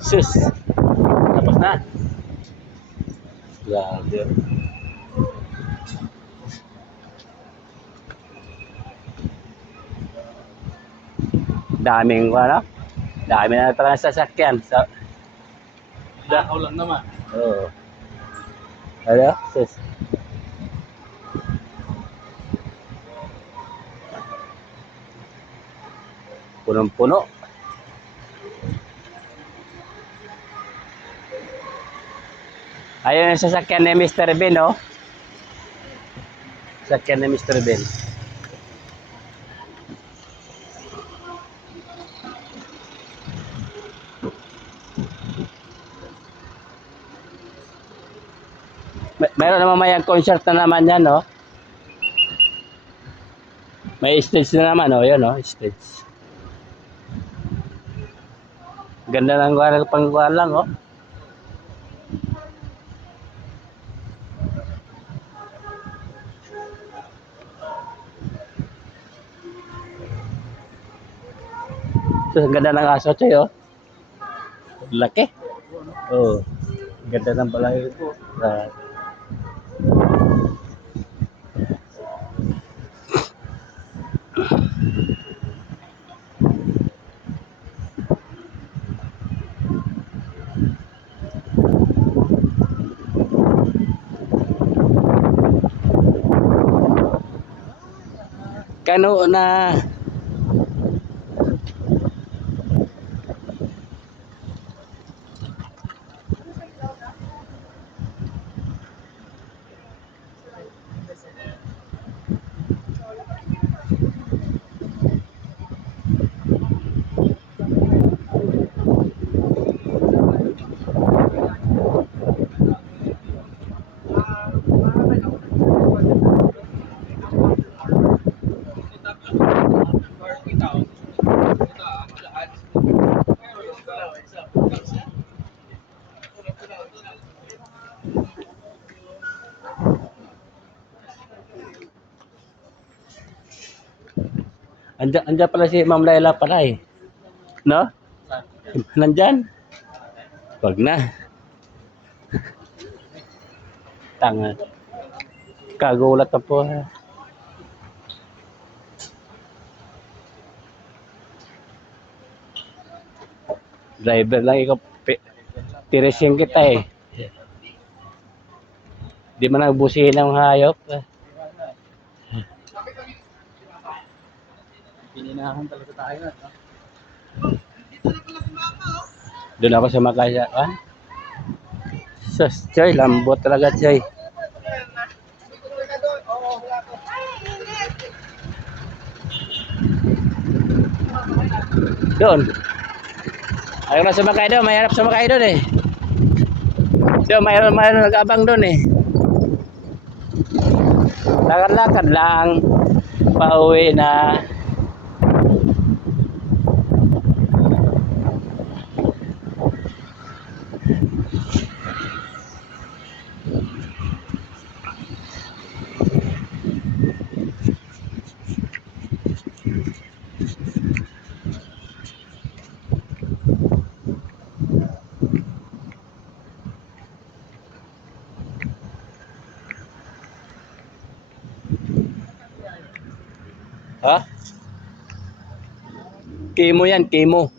Sus. Tapos na. Grabe. Daming ano? Dami na talaga sasakyan. So, Dakaw lang naman. oo. Ano? Sus. Punong-puno. Ayun yung sasakyan ni Mr. Bean, oh. Sasakyan ni Mr. Bean. Mayroon naman may concert na naman yan, no? May stage na naman, oh. Yun, oh. Stage. Ganda ng pangkuhan lang, oh. So, ang ganda ng aso, Choy, oh. Laki. Oh. Ganda ng balay ko. Kano na andyan pala si Ma'am Laila pala eh. No? Nandyan? Wag na. Tanga. Kagulat na po. Driver lang ikaw. Tirisin kita eh. Di man nagbusihin ng hayop. Pininahan talaga tayo na. Doon ako sa Makaya. Ah? Sus, Choy, lambot talaga, Choy. Doon. Ayaw na sumakay doon. Mayroon sumakay doon eh. So, mayroon nag-abang doon eh. Lakad-lakad lang. Pauwi na. Ha? Kimo yan, kimo.